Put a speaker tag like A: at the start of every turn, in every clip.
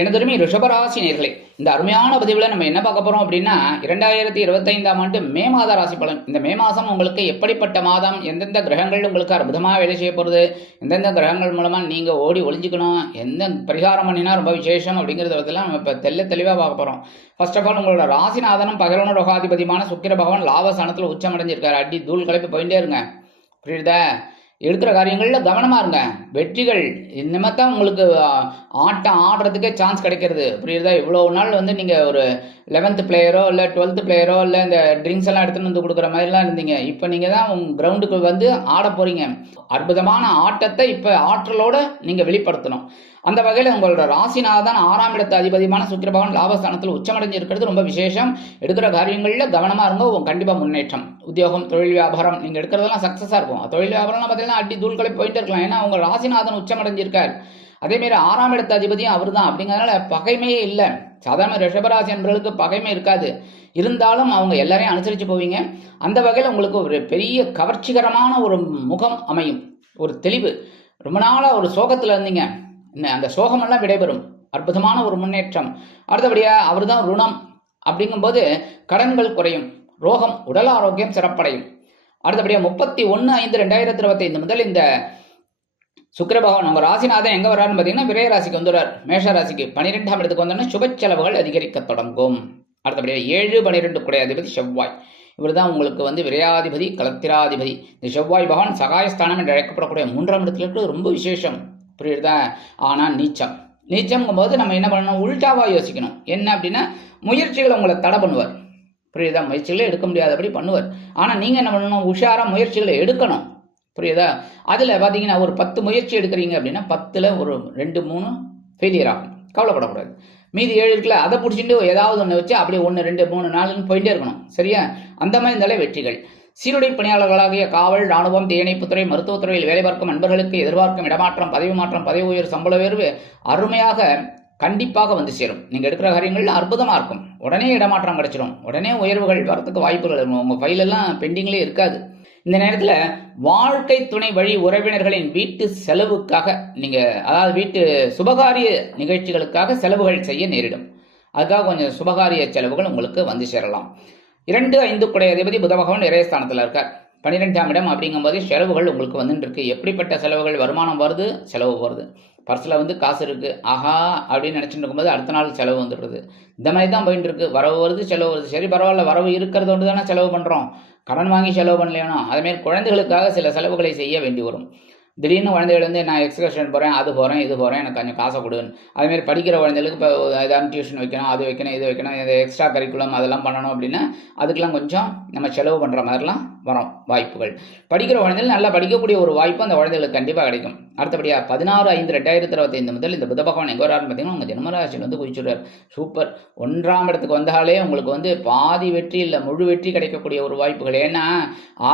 A: எனதருமை ரிஷபராசி நேர்களே இந்த அருமையான பதிவில் நம்ம என்ன பார்க்க போகிறோம் அப்படின்னா இரண்டாயிரத்தி இருபத்தைந்தாம் ஆண்டு மே மாத ராசி பலன். இந்த மே மாதம் உங்களுக்கு எப்படிப்பட்ட மாதம்? எந்தெந்த கிரகங்கள் உங்களுக்கு அற்புதமாக வேலை செய்ய போகிறது எந்தெந்த கிரகங்கள் மூலமாக நீங்கள் ஓடி ஒளிஞ்சிக்கணும்? எந்த பரிகாரம் பண்ணினா ரொம்ப விசேஷம் அப்படிங்கிறத பற்றிலாம் நம்ம இப்போ தெல்ல தெளிவாக பார்க்க போகிறோம் ஃபர்ஸ்ட் ஆஃப் ஆல் உங்களோட ராசிநாதனும் பகவன ரோகாதிபதிமான சுக்கிர பகவான் லாபஸ்தானத்தில் உச்சமடைஞ்சிருக்காரு அடி தூள் கிளப்பி போயிட்டே இருங்க. புரியுதா? எடுக்கிற காரியங்களில் கவனமாக இருங்க. வெற்றிகள் இனிமேல் தான் உங்களுக்கு ஆட்டம் ஆடுறதுக்கே சான்ஸ் கிடைக்கிறது. புரியுறதா இவ்வளோ நாள் வந்து நீங்கள் ஒரு லெவன்த்து பிளேயரோ இல்லை டுவெல்த்து பிளேயரோ இல்லை இந்த ட்ரிங்க்ஸ் எல்லாம் எடுத்துன்னு வந்து கொடுக்குற மாதிரிலாம் இருந்தீங்க. இப்போ நீங்கள் தான் உங்கள் கிரவுண்டுக்கு வந்து ஆட போகிறீங்க அற்புதமான ஆட்டத்தை இப்போ ஆற்றலோடு நீங்கள் வெளிப்படுத்தணும். அந்த வகையில் உங்களோட ராசிநாதன் ஆறாம் இடத்து அதிபதியான சுக்கிரபகவான் லாபஸ்தானத்தில் உச்சமடைஞ்சு இருக்கிறது ரொம்ப விசேஷம். எடுக்கிற காரியங்களில் கவனமாக இருங்க உங்கள் கண்டிப்பாக முன்னேற்றம். உத்தியோகம் தொழில் வியாபாரம் நீங்கள் எடுக்கிறதெல்லாம் சக்ஸஸாக இருக்கும். தொழில் வியாபாரம்லாம் பார்த்தீங்கன்னா அடி தூள்களை போயிட்டு இருக்கலாம். ஏன்னா உங்கள் ராசிநாதன் உச்சமடைஞ்சிருக்கார். அதேமாரி ஆறாம் இடத்து அதிபதியும் அவர் தான் அப்படிங்கிறதுனால பகைமையே இல்லை. சாதாரண ரிஷபராசி என்பவர்களுக்கு பகைமை இருக்காது. இருந்தாலும் அவங்க எல்லாரையும் அனுசரித்து போவீங்க. அந்த வகையில் உங்களுக்கு ஒரு பெரிய கவர்ச்சிகரமான ஒரு முகம் அமையும். ஒரு தெளிவு. ரொம்ப நாளாக ஒரு சோகத்தில் இருந்தீங்க. அந்த சோகமெல்லாம் விடைபெறும். அற்புதமான ஒரு முன்னேற்றம். அடுத்தபடியாக அவர் தான் ருணம். அப்படிங்கும்போது கடன்கள் குறையும். ரோகம் உடல் ஆரோக்கியம் சிறப்படையும். அடுத்தபடியாக முப்பத்தி ஒன்று ஐந்து ரெண்டாயிரத்தி இருபத்தைந்து முதல் இந்த சுக்கர பகவான் உங்கள் ராசிநாதன் எங்கே வர்றாருன்னு பார்த்தீங்கன்னா விரயராசிக்கு வந்துடுறார். மேஷ ராசிக்கு பன்னிரெண்டாம் இடத்துக்கு வந்தோன்னா சுப செலவுகள் அதிகரிக்க தொடங்கும். அடுத்தபடியாக ஏழு பன்னிரெண்டு குடை அதிபதி செவ்வாய். இவர் தான் உங்களுக்கு வந்து விரையாதிபதி கலத்திராதிபதி. இந்த செவ்வாய் பகவான் சகாயஸ்தானம் என்று அழைக்கப்படக்கூடிய மூன்றாம் இடத்துல இருக்கிறது ரொம்ப விசேஷம். புரியுதா? ஆனால் நீச்சம். நீச்சம்ங்கும் போது நம்ம என்ன பண்ணணும்? உல்டாவாக யோசிக்கணும். என்ன அப்படின்னா முயற்சிகளை உங்களை தடை பண்ணுவார். புரியுதா? முயற்சிகளை எடுக்க முடியாதபடி பண்ணுவார். ஆனால் நீங்கள் என்ன பண்ணணும்? உஷாராக முயற்சிகளை எடுக்கணும். புரியுதா? அதில் பார்த்தீங்கன்னா ஒரு பத்து முயற்சி எடுக்கிறீங்க அப்படின்னா பத்தில் ஒரு ரெண்டு மூணு ஃபெயிலியர் ஆகும். கவலைப்படக்கூடாது. மீதி ஏழு இருக்குல்ல அதை பிடிச்சிட்டு ஏதாவது ஒன்று வச்சு அப்படியே ஒன்று ரெண்டு மூணு நாலுன்னு போயிட்டே இருக்கணும். சரியா? அந்த மாதிரி இருந்தாலே வெற்றிகள். சீருடை பணியாளர்களாகிய காவல் ராணுவம் தீயணைப்புத்துறை மருத்துவத்துறையில் வேலை பார்க்கும் நண்பர்களுக்கு எதிர்பார்க்கும் இடமாற்றம் பதவி மாற்றம் பதவி உயர் சம்பள உயர்வு அருமையாக கண்டிப்பாக வந்து சேரும். நீங்கள் எடுக்கிற காரியங்கள் அற்புதமாக இருக்கும். உடனே இடமாற்றம் கிடச்சிடும். உடனே உயர்வுகள் வரத்துக்கு வாய்ப்புகள் இருக்கும். உங்கள் ஃபைலெல்லாம் பெண்டிங்லேயே இருக்காது. இந்த நேரத்தில் வாழ்க்கை துணை வழி உறவினர்களின் வீட்டு செலவுக்காக நீங்கள் அதாவது வீட்டு சுபகாரிய நிகழ்ச்சிகளுக்காக செலவுகள் செய்ய நேரிடும். அதுக்காக கொஞ்சம் சுபகாரிய செலவுகள் உங்களுக்கு வந்து சேரலாம். இரண்டு ஐந்து குடை அதிபதி புதபகவன் நிறைய ஸ்தானத்தில் இருக்கார். பன்னிரெண்டாம் இடம் அப்படிங்கும்போது செலவுகள் உங்களுக்கு வந்துட்டு இருக்கு. எப்படிப்பட்ட செலவுகள் வருமானம் வருது செலவு வருது பர்ஸில் வந்து காசு இருக்குது ஆஹா அப்படின்னு நினச்சிட்டு இருக்கும்போது அடுத்த நாள் செலவு வந்துடுது. இந்த மாதிரி தான் போயிட்டு இருக்கு. வரவு வருது செலவு வருது. சரி பரவாயில்ல வரவு இருக்கிறது ஒன்று தானே செலவு பண்ணுறோம் கடன் வாங்கி செலவு பண்ணலையானோ? அதுமாரி குழந்தைகளுக்காக சில செலவுகளை செய்ய வேண்டி வரும். திடீர்னு குழந்தைகள் வந்து நான் எக்ஸ்கர்ஷன் போகிறேன் அது போகிறேன் இது போகிறேன் எனக்கு கொஞ்சம் காசை கொடுன்னு அதுமாரி படிக்கிற குழந்தைகளுக்கு இப்போ ஏதாவது டியூஷன் வைக்கணும் அது வைக்கணும் இது வைக்கணும் இது எக்ஸ்ட்ரா கரிக்குலம் அதெல்லாம் பண்ணணும் அப்படின்னா அதுக்கெலாம் கொஞ்சம் நம்ம செலவு பண்ணுற மாதிரிலாம் வரும் வாய்ப்புகள். படிக்கிற குழந்தைகள் நல்லா படிக்கக்கூடிய ஒரு வாய்ப்பு அந்த குழந்தைகளுக்கு கண்டிப்பாக கிடைக்கும். அடுத்தபடியாக பதினாறு ஐந்து ரெண்டாயிரத்தி இருபத்தைந்து முதல் இந்த புத பகவான் எங்கே வராருன்னு பார்த்தீங்கன்னா உங்கள் ஜென்மராசியில் வந்து குதிச்சுடுறார் சூப்பர். ஒன்றாம் இடத்துக்கு வந்தாலே உங்களுக்கு வந்து பாதி வெற்றி இல்லை முழு வெற்றி கிடைக்கக்கூடிய ஒரு வாய்ப்புகள். ஏன்னா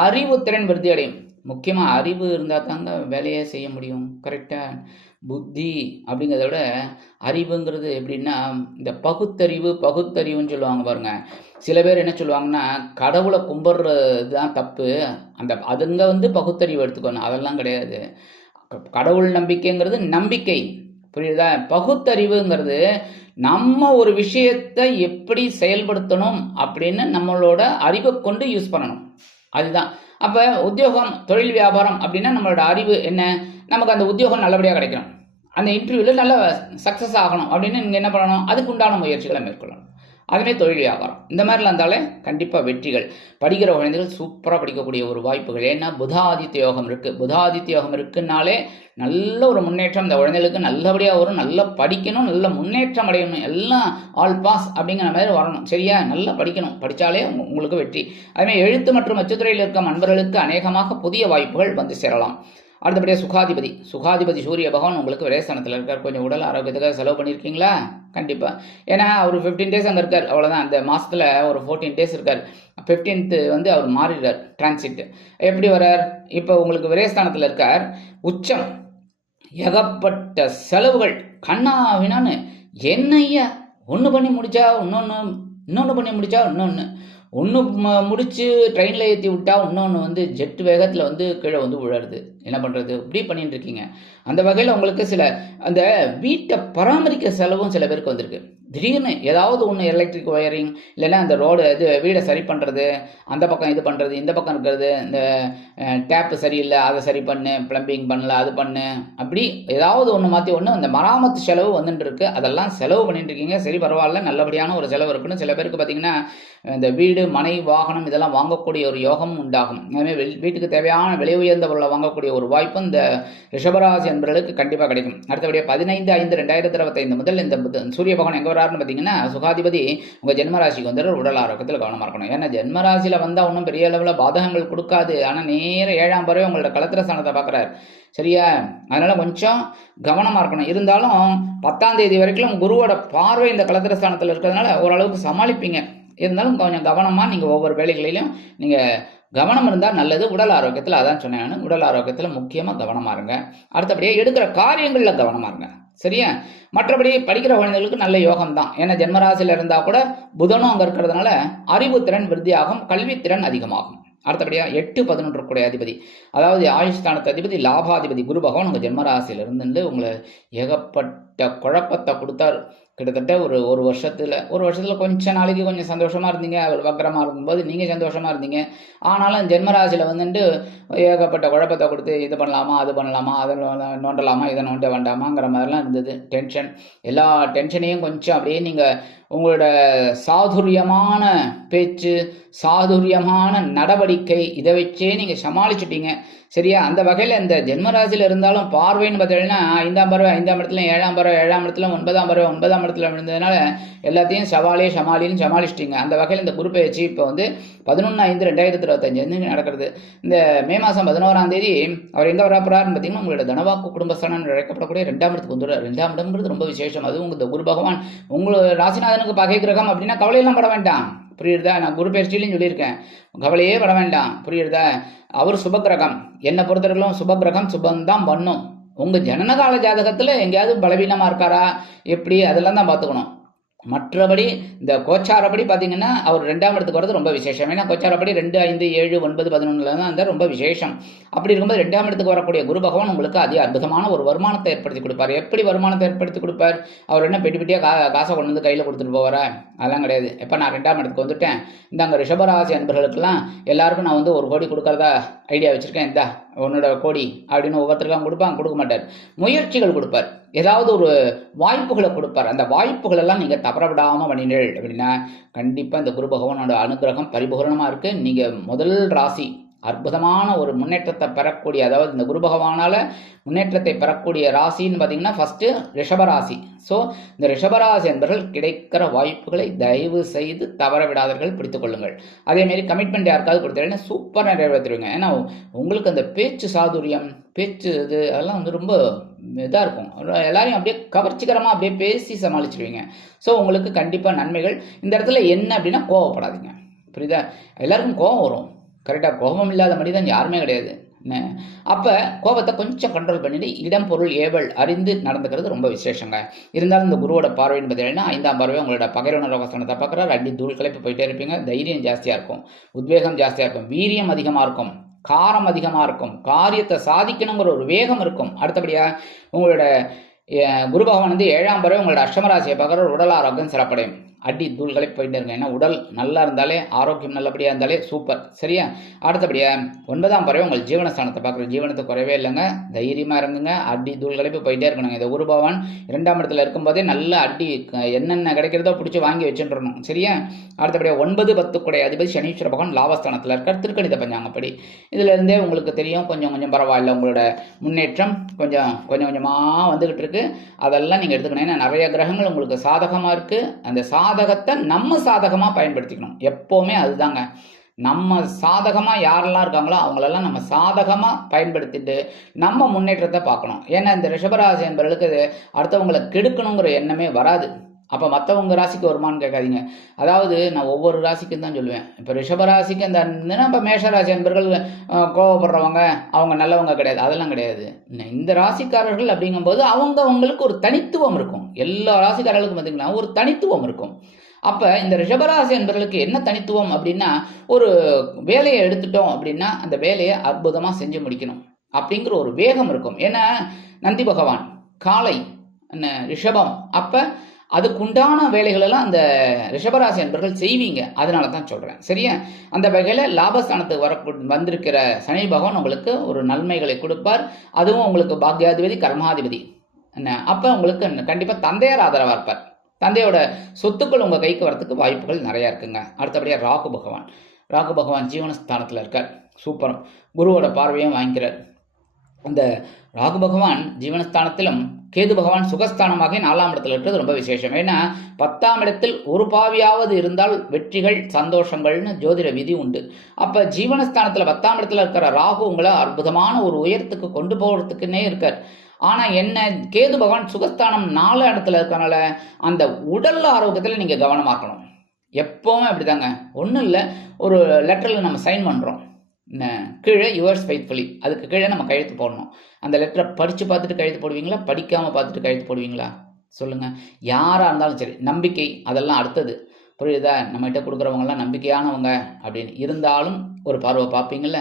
A: அறிவுத்திறன் விருத்தி அடையும். முக்கியமாக அறிவு இருந்தால் தாங்க வேலையே செய்ய முடியும். கரெக்டாக புத்தி அப்படிங்கிறத விட அறிவுங்கிறது எப்படின்னா இந்த பகுத்தறிவு பகுத்தறிவுன்னு சொல்லுவாங்க பாருங்க. சில பேர் என்ன சொல்லுவாங்கன்னா கடவுளை கும்பிட்றது தான் தப்பு. அந்த அதுங்க வந்து பகுத்தறிவு எடுத்துக்கணும். அதெல்லாம் கிடையாது. கடவுள் நம்பிக்கைங்கிறது நம்பிக்கை. புரியுதா? பகுத்தறிவுங்கிறது நம்ம ஒரு விஷயத்தை எப்படி செயல்படுத்தணும் அப்படின்னு நம்மளோட அறிவை கொண்டு யூஸ் பண்ணணும். அதுதான். அப்போ உத்தியோகம் தொழில் வியாபாரம் அப்படின்னா நம்மளோட அறிவு என்ன? நமக்கு அந்த உத்தியோகம் நல்லபடியாக கிடைக்கணும். அந்த இன்டர்வியூவில் நல்ல சக்ஸஸ் ஆகணும் அப்படின்னு நீங்கள் என்ன பண்ணணும்? அதுக்கு உண்டான முயற்சிகளை மேற்கொள்ளணும். அதுவே தொழில் வியாபாரம். இந்த மாதிரிலாம் இருந்தாலே கண்டிப்பாக வெற்றிகள். படிக்கிற குழந்தைகள் சூப்பராக படிக்கக்கூடிய ஒரு வாய்ப்புகள். ஏன்னா புதாதித்ய யோகம் இருக்குது புதாதித்ய யோகம் இருக்குன்னாலே நல்ல ஒரு முன்னேற்றம். இந்த குழந்தைகளுக்கு நல்லபடியாக வரும். நல்லா படிக்கணும். நல்ல முன்னேற்றம் அடையணும். எல்லாம் ஆல் பாஸ் அப்படிங்கிற மாதிரி வரணும். சரியா? நல்லா படிக்கணும். படித்தாலே உங்களுக்கு வெற்றி. அதுமாதிரி எழுத்து மற்றும் அச்சுத்துறையில் இருக்கும் நண்பர்களுக்கு அநேகமாக புதிய வாய்ப்புகள் வந்து சேரலாம். அடுத்தபடியாக சுகாதிபதி. சுகாதிபதி சூரிய பகவான் உங்களுக்கு விரயஸ்தானத்தில் இருக்கார். கொஞ்சம் உடல் ஆரோக்கியத்துக்காக செலவு பண்ணியிருக்கீங்களா? கண்டிப்பாக ஏன்னா அவர் ஃபிஃப்டீன் டேஸ் அங்கே இருக்கார். அவ்வளோதான் அந்த மாதத்தில் ஒரு ஃபோர்டீன் டேஸ் இருக்கார். ஃபிஃப்டீன்த்து வந்து அவர் மாறிடுறார். டிரான்சிட் எப்படி வரார் இப்போ உங்களுக்கு விரயஸ்தானத்தில் இருக்கார். உச்சம். ஏகப்பட்ட செலவுகள். கண்ணாவினான்னு என்னையா ஒன்று பண்ணி முடிச்சா இன்னொன்று இன்னொன்று பண்ணி முடிச்சா இன்னொன்று ஒன்று முடித்து ட்ரெயினில் ஏற்றி விட்டால் இன்னொன்று வந்து ஜெட் வேகத்தில் வந்து கீழே வந்து விழருது என்ன பண்ணுறது இப்படி பண்ணிட்டு இருக்கீங்க. அந்த வகையில் உங்களுக்கு சில அந்த வீட்டை பராமரிக்க செலவும் சில பேருக்கு வந்திருக்கு. திடீர்னு ஏதாவது ஒன்று எலக்ட்ரிக் ஒயரிங் இல்லைன்னா அந்த ரோடு இது வீடை சரி பண்ணுறது அந்த பக்கம் இது பண்ணுறது இந்த பக்கம் இருக்கிறது இந்த டேப்பு சரியில்லை அதை சரி பண்ணு ப்ளம்பிங் பண்ணல அது பண்ணு அப்படி ஏதாவது ஒன்று மாற்றி ஒன்று அந்த மராமத்து செலவு வந்துட்டு இருக்கு. அதெல்லாம் செலவு பண்ணிட்டு இருக்கீங்க. சரி பரவாயில்ல நல்லபடியான ஒரு செலவு இருக்குன்னு சில பேருக்கு பார்த்தீங்கன்னா இந்த வீடு மனை வாகனம் இதெல்லாம் வாங்கக்கூடிய ஒரு யோகமும் உண்டாகும். அதுமாதிரி வெளி- வீட்டுக்கு தேவையான விலை உயர்ந்த பொருளை வாங்கக்கூடிய ஒரு வாய்ப்பு இந்த ரிஷபராசி என்பவர்களுக்கு கண்டிப்பாக கிடைக்கும். அடுத்தபடியாக பதினைந்து ஐந்து ரெண்டாயிரத்தி இருபத்தைந்து முதல் இந்த சூரிய பகவான் எங்கே வராருன்னு பார்த்தீங்கன்னா சுகாதிபதி உங்கள் ஜென்மராசிக்கு வந்துட்டு உடல் ஆரோக்கியத்தில் கவனமாக இருக்கணும். ஏன்னா ஜென்மராசியில் வந்தால் ஒன்றும் பெரிய அளவில் பாதகங்கள் கொடுக்காது. ஆனால் நேர ஏழாம் பறவை உங்களோட கலத்திர ஸ்தானத்தை பார்க்குறாரு சரியா? அதனால கொஞ்சம் கவனமாக இருக்கணும். இருந்தாலும் பத்தாம் தேதி வரைக்கும் குருவோட பார்வை இந்த கலத்திர ஸ்தானத்தில் இருக்கிறதுனால ஓரளவுக்கு சமாளிப்பீங்க. இருந்தாலும் கொஞ்சம் கவனமாக நீங்கள் ஒவ்வொரு வேலைகளிலும் நீங்கள் கவனம் இருந்தால் நல்லது. உடல் ஆரோக்கியத்தில் அதான் சொன்னேன் உடல் ஆரோக்கியத்தில் முக்கியமாக கவனமாக இருங்க. அடுத்தபடியாக எடுக்கிற காரியங்களில் கவனமாக இருங்க. சரியா? மற்றபடி படிக்கிற குழந்தைகளுக்கு நல்ல யோகம் தான் ஏன்னா ஜென்மராசியில் இருந்தால் கூட புதனும் அங்கே இருக்கிறதுனால அறிவுத்திறன் விருத்தியாகும் கல்வித்திறன் அதிகமாகும். அடுத்தபடியாக எட்டு பதினொன்று கூடிய அதிபதி. அதாவது ஆயுஷ்தானத்து அதிபதி லாபாதிபதி குரு பகவான் உங்கள் ஜென்மராசியிலிருந்து உங்களை ஏகப்பட்ட குழப்பத்தை கொடுத்தார். கிட்டத்தட்ட ஒரு ஒரு வருஷத்தில் ஒரு வருஷத்தில் கொஞ்சம் நாளைக்கு கொஞ்சம் சந்தோஷமாக இருந்தீங்க அவர் வக்கரமாக இருக்கும்போது நீங்கள் சந்தோஷமாக இருந்தீங்க. ஆனாலும் ஜென்மராசியில் வந்துட்டு ஏகப்பட்ட குழப்பத்தை கொடுத்து இது பண்ணலாமா அது பண்ணலாமா அதை நோண்டலாமா இதை நோண்ட வேண்டாமாங்கிற மாதிரிலாம் இருந்தது. டென்ஷன் எல்லா டென்ஷனையும் கொஞ்சம் அப்படியே நீங்கள் உங்களோட சாதுரியமான பேச்சு சாதுரியமான நடவடிக்கை இதை வச்சே நீங்கள் சமாளிச்சிட்டீங்க. சரியா? அந்த வகையில் இந்த ஜென்மராசியில் இருந்தாலும் பார்வைன்னு பார்த்தீங்கன்னா ஐந்தாம் பருவம் ஐந்தாம் இடத்துல ஏழாம் பருவம் ஏழாம் இடத்துல ஒன்பதாம் பருவம் ஒன்பதாம் இடத்துல விழுந்ததுனால எல்லாத்தையும் சவாலே சமாளின்னு சமாளிச்சிட்டிங்க. அந்த வகையில் இந்த குரு பயிற்சி இப்போ வந்து பதினொன்று ஐந்து ரெண்டாயிரத்தி இருபத்தஞ்சு வந்து நடக்கிறது. இந்த மே மாதம் பதினோராம் தேதி அவர் எங்கே வரப்போறாருன்னு பார்த்தீங்கன்னா உங்களோட தனவாக்கு குடும்பஸ்தானம் அழைக்கப்படக்கூடிய ரெண்டாம் இடத்துக்கு வந்துடுறார். ரெண்டாம் இடம்ங்கிறது ரொம்ப விசேஷம். அதுவும் இந்த குரு பகவான் உங்களோட ராசிநாதனுக்கு பகை கிரகம் அப்படின்னா கவலையெல்லாம் பட வேண்டாம். புரியுறதா? நான் குரு பயிற்சியிலையும் சொல்லியிருக்கேன். கவலையே பட வேண்டாம். புரியுறதா? அவர் சுபகிரகம் என்னை பொறுத்தவரைக்கும் சுபகிரகம் சுபந்தான் பண்ணும். உங்கள் ஜனனகால ஜாதகத்தில் எங்கேயாவது பலவீனமாக இருக்காரா? எப்படி? அதெல்லாம் தான் பார்த்துக்கணும். மற்றபடி இந்த கோச்சாரப்படி பார்த்தீங்கன்னா அவர் ரெண்டாம் இடத்துக்கு வரது ரொம்ப விசேஷம். ஏன்னா கோச்சாரப்படி ரெண்டு ஐந்து ஏழு ஒன்பது பதினொன்றில் தான் அந்த ரொம்ப விசேஷம். அப்படி இருக்கும்போது ரெண்டாம் இடத்துக்கு வரக்கூடிய குரு பகவான் உங்களுக்கு அதிக அற்புதமான ஒரு வருமானத்தை ஏற்படுத்தி கொடுப்பார். எப்படி வருமானத்தை ஏற்படுத்தி கொடுப்பார்? அவர் என்ன பெட்டி பெட்டியாக கா காசை கொண்டு வந்து கையில் கொடுத்துட்டு போவாரா? அதெல்லாம் கிடையாது. எப்போ நான் ரெண்டாம் இடத்துக்கு வந்துட்டேன் அங்கே ரிஷபராசி அன்பர்களுக்கெல்லாம் எல்லாருக்கும் நான் வந்து ஒரு கோடி கொடுக்குறதா ஐடியா வச்சுருக்கேன். இந்தா உன்னோட கோடி அப்படின்னு ஒவ்வொருத்தருக்கும் கொடுப்பாங்க கொடுக்க மாட்டார். முயற்சிகள் கொடுப்பார். ஏதாவது ஒரு வாய்ப்புகளை கொடுப்பார். அந்த வாய்ப்புகளெல்லாம் நீங்கள் தவறவிடாமல் பண்ணினீர்கள் அப்படின்னா கண்டிப்பாக இந்த குரு பகவானோட அனுகிரகம் பரிபூரணமாக இருக்குது நீங்கள் முதல் ராசி அற்புதமான ஒரு முன்னேற்றத்தை பெறக்கூடிய அதாவது இந்த குரு பகவானால் முன்னேற்றத்தை பெறக்கூடிய ராசின்னு பார்த்தீங்கன்னா ஃபஸ்ட்டு ரிஷபராசி. ஸோ இந்த ரிஷபராசி என்பவர்கள் கிடைக்கிற வாய்ப்புகளை தயவு செய்து தவற விடாதவர்கள் பிடித்துக்கொள்ளுங்கள் அதேமாரி கமிட்மெண்ட் யாருக்காவது கொடுத்தீங்கன்னா சூப்பராக நிறைவேற்றுவீங்க ஏன்னா உங்களுக்கு அந்த பேச்சு சாதுரியம் பேச்சு இது அதெல்லாம் வந்து ரொம்ப இதாக இருக்கும். எல்லாரையும் அப்படியே கவர்ச்சிகரமாக அப்படியே பேசி சமாளிச்சிடுவீங்க. ஸோ உங்களுக்கு கண்டிப்பாக நன்மைகள். இந்த இடத்துல என்ன அப்படின்னா கோவப்படாதீங்க. புரியுதா? எல்லாருக்கும் கோவம் வரும். கரெக்டாக கோபம் இல்லாத மனிதன் யாருமே கிடையாது. என்ன? அப்போ கோபத்தை கொஞ்சம் கண்ட்ரோல் பண்ணிட்டு இடம் பொருள் ஏவல் அறிந்து நடந்துக்கிறது ரொம்ப விசேஷங்க. இருந்தாலும் இந்த குருவோட பார்வைன்னு பார்த்தீங்கன்னா ஐந்தாம் பார்வை உங்களோட பகைவன ரோகஸ்தானத்தை பார்க்குறாரு. அடி தூள் கிளப்பி போயிட்டே இருப்பீங்க. தைரியம் ஜாஸ்தியாக இருக்கும். உத்வேகம் ஜாஸ்தியாக இருக்கும். வீரியம் அதிகமாக இருக்கும். காரம் அதிகமாக இருக்கும். காரியத்தை சாதிக்கணுங்கிற ஒரு வேகம் இருக்கும். அடுத்தபடியாக உங்களோட குரு பகவான் வந்து ஏழாம் பறவை உங்களோட அஷ்டமராசியை பார்க்குற உடல் ஆரோக்கியம் சிறப்படையும். அடி தூள்களை போயிட்டு இருங்க. ஏன்னா உடல் நல்லா இருந்தாலே ஆரோக்கியம் நல்லபடியாக இருந்தாலே சூப்பர் சரியா? அடுத்தபடியாக ஒன்பதாம் பறவை உங்கள் ஜீவனஸ்தானத்தை பார்க்குற. ஜீவனத்தை குறைவே இல்லைங்க. தைரியமாக இருங்குங்க. அடி தூள்களை போய் போயிட்டே இருக்கணுங்க. இந்த குரு பகவான் இரண்டாம் இடத்துல இருக்கும்போதே நல்ல அடி க- என்னென்ன கிடைக்கிறதோ பிடிச்சி வாங்கி வச்சுட்டுறணும். சரியா? அடுத்தபடியாக ஒன்பது பத்து கூடைய அதிபதி சனீஸ்வர பகவான் லாபஸ்தானத்தில் இருக்கார். திருக்கணித பஞ்சாங்கப்படி. இதுலேருந்தே உங்களுக்கு தெரியும். கொஞ்சம் கொஞ்சம் பரவாயில்ல. உங்களோட முன்னேற்றம் கொஞ்சம் கொஞ்சம் கொஞ்சமாக வந்துக்கிட்டு இருக்கு. அதெல்லாம் நீங்கள் எடுத்துக்கணும். ஏன்னா நிறைய கிரகங்கள் உங்களுக்கு சாதகமாக இருக்குது அந்த சாதகத்தை நம்ம சாதகமாக பயன்படுத்திக்கணும். எப்போவுமே அதுதாங்க. நம்ம சாதகமாக யாரெல்லாம் இருக்காங்களோ அவங்களெல்லாம் நம்ம சாதகமாக பயன்படுத்திட்டு நம்ம முன்னேற்றத்தை பார்க்கணும். ஏன்னா இந்த ரிஷபராசி என்பவர்களுக்கு அடுத்தவங்களை கெடுக்கணுங்கிற எண்ணமே வராது. அப்போ மற்றவங்க ராசிக்கு வருமான்னு கேட்காதீங்க. அதாவது நான் ஒவ்வொரு ராசிக்கும் தான் சொல்லுவேன். இப்போ ரிஷபராசிக்கு இந்த நம்ம மேஷராசி என்பர்கள் அஹ், கோவப்படுறவங்க அவங்க நல்லவங்க கிடையாது. அதெல்லாம் கிடையாது. இந்த ராசிக்காரர்கள் அப்படிங்கும்போது அவங்க அவங்களுக்கு ஒரு தனித்துவம் இருக்கும். எல்லா ராசிக்காரர்களுக்கும் பார்த்தீங்கன்னா ஒரு தனித்துவம் இருக்கும். அப்போ இந்த ரிஷபராசி என்பவர்களுக்கு என்ன தனித்துவம் அப்படின்னா ஒரு வேலையை எடுத்துட்டோம் அப்படின்னா அந்த வேலையை அற்புதமாக செஞ்சு முடிக்கணும். அப்படிங்கிற ஒரு வேகம் இருக்கும். ஏன்னா நந்தி பகவான் காலை என்ன ரிஷபம். அப்போ அதுக்குண்டான வேலைகளெல்லாம் அந்த ரிஷபராசி என்பர்கள் செய்வீங்க. அதனால தான் சொல்கிறேன் சரியா? அந்த வகையில் லாபஸ்தானத்துக்கு வர வந்திருக்கிற சனி பகவான் உங்களுக்கு ஒரு நன்மைகளை கொடுப்பார். அதுவும் உங்களுக்கு பாக்யாதிபதி கர்மாதிபதி. என்ன? அப்போ உங்களுக்கு கண்டிப்பாக தந்தையார் ஆதரவாக இருப்பார். தந்தையோட சொத்துக்கள் உங்கள் கைக்கு வரத்துக்கு வாய்ப்புகள் நிறையா இருக்குங்க. அடுத்தபடியாக ராகு பகவான். ராகு பகவான் ஜீவனஸ்தானத்தில் இருக்கார். சூப்பரம். குருவோட பார்வையும் வாங்கிக்கிறார். அந்த ராகு பகவான் ஜீவனஸ்தானத்திலும் கேது பகவான் சுகஸ்தானமாக நாலாம் இடத்துல இருக்கிறது ரொம்ப விசேஷம். ஏன்னா பத்தாம் இடத்தில் ஒரு பாவியாவது இருந்தால் வெற்றிகள் சந்தோஷங்கள்னு ஜோதிட விதி உண்டு. அப்போ ஜீவனஸ்தானத்தில் பத்தாம் இடத்துல இருக்கிற ராகு உங்களை அற்புதமான ஒரு உயரத்துக்கு கொண்டு போகிறதுக்குன்னே இருக்கார். ஆனால் என்ன கேது பகவான் சுகஸ்தானம் நாலு இடத்துல இருக்கனால அந்த உடல் ஆரோக்கியத்தில் நீங்கள் கவனமாக இருக்கணும். எப்போவுமே அப்படிதாங்க. ஒன்றும் இல்லை. ஒரு லெட்டரில் நம்ம சைன் பண்ணுறோம் கீழே யுவர்ஸ் ஃபெய்த்ஃபுல்லி அதுக்கு கீழே நம்ம கழுத்து போடணும். அந்த லெட்டரை படித்து பார்த்துட்டு கழுத்து போடுவீங்களா? படிக்காமல் பார்த்துட்டு கழுத்து போடுவீங்களா? சொல்லுங்கள் யாராக இருந்தாலும் சரி நம்பிக்கை அதெல்லாம் அடுத்தது. புரியுதா? நம்மகிட்ட கொடுக்குறவங்கலாம் நம்பிக்கையானவங்க அப்படின்னு. இருந்தாலும் ஒரு பார்வை பார்ப்பீங்கள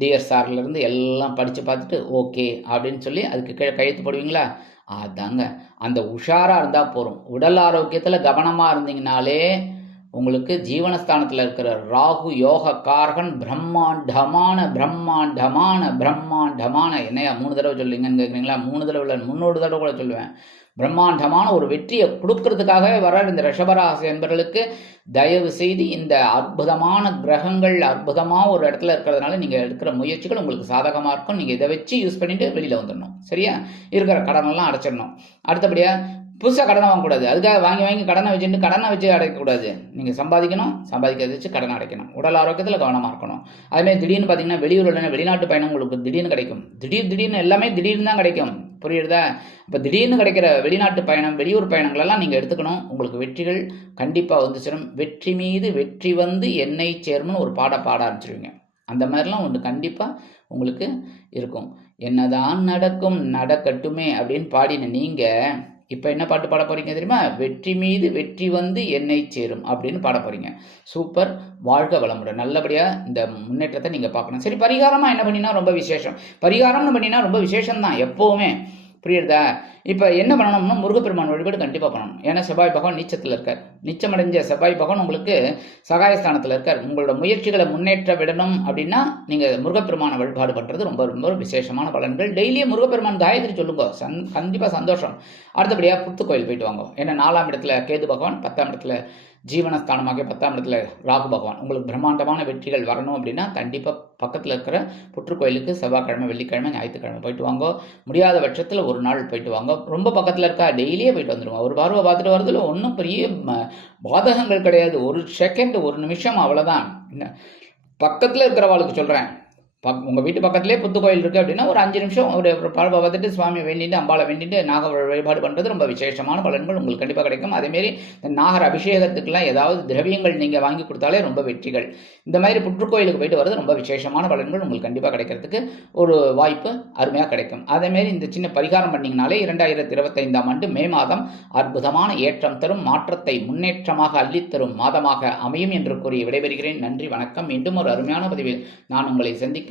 A: டிஎர் சார்லேருந்து எல்லாம் படித்து பார்த்துட்டு ஓகே அப்படின்னு சொல்லி அதுக்கு கீழே கழுத்து போடுவீங்களா? அதாங்க. அந்த உஷாராக இருந்தால் போதும். உடல் ஆரோக்கியத்தில் கவனமாக இருந்தீங்கனாலே உங்களுக்கு ஜீவனஸ்தானத்தில் இருக்கிற ராகு யோக காரகன் பிரம்மாண்டமான பிரம்மாண்டமான பிரம்மாண்டமான என்னையா மூணு தடவை சொல்லுங்கன்னு கேட்குறீங்களா மூணு தடவை இல்லை முன்னூறு தடவை கூட சொல்லுவேன். பிரம்மாண்டமான ஒரு வெற்றியை கொடுக்கறதுக்காகவே வர்றார் இந்த ரிஷபராசி என்பர்களுக்கு தயவு செய்து இந்த அற்புதமான கிரகங்கள் அற்புதமாக ஒரு இடத்துல இருக்கிறதுனால நீங்கள் எடுக்கிற முயற்சிகள் உங்களுக்கு சாதகமாக இருக்கும். நீங்கள் இதை வச்சு யூஸ் பண்ணிட்டு வெளியில் வந்துடணும். சரியா? இருக்கிற கடனெல்லாம் அடைச்சிடணும். அடுத்தபடியாக புதுசாக கடனை வாங்கக்கூடாது. அதுக்காக வாங்கி வாங்கி கடனை வச்சுட்டு கடனை வச்சு அடைக்கக்கூடாது. நீங்கள் சம்பாதிக்கணும் சம்பாதிக்கிறத வச்சு கடனை அடைக்கணும். உடல் ஆரோக்கியத்தில் கவனமாக இருக்கணும். அதுமாதிரி திடீர்னு பார்த்தீங்கன்னா வெளியூர் வெளிநாட்டு பயணம் உங்களுக்கு திடீர்னு கிடைக்கும். திடீர் திடீர்னு எல்லாமே திடீர்னு தான் கிடைக்கும். புரியுறதா? இப்போ திடீர்னு கிடைக்கிற வெளிநாட்டு பயணம் வெளியூர் பயணங்களெல்லாம் நீங்கள் எடுத்துக்கணும். உங்களுக்கு வெற்றிகள் கண்டிப்பாக வந்து சேரும். வெற்றி மீது வெற்றி வந்து என்னை சேர்மன்னு ஒரு பாட பாட ஆரம்பிச்சிருவீங்க. அந்த மாதிரிலாம் ஒன்று கண்டிப்பாக உங்களுக்கு இருக்கும். என்னதான் நடக்கும் நடக்கட்டுமே அப்படின்னு பாடின நீங்கள் இப்போ என்ன பாட்டு பாட போகிறீங்க தெரியுமா? வெற்றி மீது வெற்றி வந்து என்னை சேரும் அப்படின்னு பாட போகிறீங்க சூப்பர். வாழ்க வளமுடன். நல்லபடியாக இந்த முன்னேற்றத்தை நீங்கள் பார்க்கணும். சரி பரிகாரமாக என்ன பண்ணினா ரொம்ப விசேஷம். பரிகாரம்னு பண்ணினா ரொம்ப விசேஷம் தான் எப்போவுமே. புரியுறதா? இப்போ என்ன பண்ணணும்னா முருகப்பெருமான் வழிபாடு கண்டிப்பாக பண்ணணும். ஏன்னா செவ்வாய் பகவான் நீச்சத்தில் இருக்கார். நீச்சமடைஞ்ச செவ்வாய் பகவான் உங்களுக்கு சகாயஸ்தானத்தில் இருக்கார். உங்களோட முயற்சிகளை முன்னேற்ற விடணும் அப்படின்னா நீங்கள் முருகப்பெருமான வழிபாடு பண்ணுறது ரொம்ப ரொம்ப விசேஷமான பலன்கள். டெய்லியும் முருகப்பெருமான் காயத்ரி சொல்லுங்க. சந் கண்டிப்பாக சந்தோஷம். அடுத்தபடியாக புத்து கோயில் போயிட்டு வாங்க. ஏன்னா நாலாம் இடத்துல கேது பகவான் பத்தாம் இடத்துல ஜீவனஸ்தானமாக பத்தாம் இடத்துல ராகு பகவான். உங்களுக்கு பிரம்மாண்டமான வெற்றிகள் வரணும் அப்படின்னா கண்டிப்பாக பக்கத்தில் இருக்கிற புற்று கோயிலுக்கு செவ்வாய்க்கிழமை வெள்ளிக்கிழமை ஞாயிற்றுக்கிழமை போயிட்டு வாங்க. முடியாத பட்சத்தில் ஒரு நாள் போயிட்டு வாங்க. ரொம்ப பக்கத்தில் இருக்கா டெய்லியே போயிட்டு வந்துடுவோம் ஒரு பார்வை பார்த்துட்டு வரதுல ஒன்றும் பெரிய பாதகங்கள் கிடையாது. ஒரு செகண்ட் ஒரு நிமிஷம் அவ்வளோதான் என்ன? பக்கத்தில் இருக்கிறவாளுக்கு சொல்கிறேன் பக் உங்கள் வீட்டு பக்கத்துலேயே புத்து கோயில் இருக்குது அப்படின்னா ஒரு அஞ்சு நிமிஷம் ஒரு ஒரு பார்த்துட்டு சுவாமியை வேண்டிட்டு அம்பாளை வேண்டிட்டு நாக வழிபாடு பண்ணுறது ரொம்ப விசேஷமான பலன்கள் உங்களுக்கு கண்டிப்பாக கிடைக்கும். அதேமாரி இந்த நாகர் அபிஷேகத்துக்கெல்லாம் ஏதாவது திரவியங்கள் நீங்கள் வாங்கி கொடுத்தாலே ரொம்ப வெற்றிகள். இந்த மாதிரி புற்றுக்கோயிலுக்கு போயிட்டு வர்றது ரொம்ப விசேஷமான பலன்கள் உங்களுக்கு கண்டிப்பாக கிடைக்கிறதுக்கு ஒரு வாய்ப்பு அருமையாக கிடைக்கும். அதேமாரி இந்த சின்ன பரிகாரம் பண்ணிங்கனாலே இரண்டாயிரத்தி இருபத்தைந்தாம் ஆண்டு மே மாதம் அற்புதமான ஏற்றம் தரும் மாற்றத்தை முன்னேற்றமாக அள்ளித்தரும் மாதமாக அமையும் என்று கூறி விடைபெறுகிறேன். நன்றி வணக்கம். மீண்டும் ஒரு அருமையான பதிவில் நான் உங்களை சந்திக்க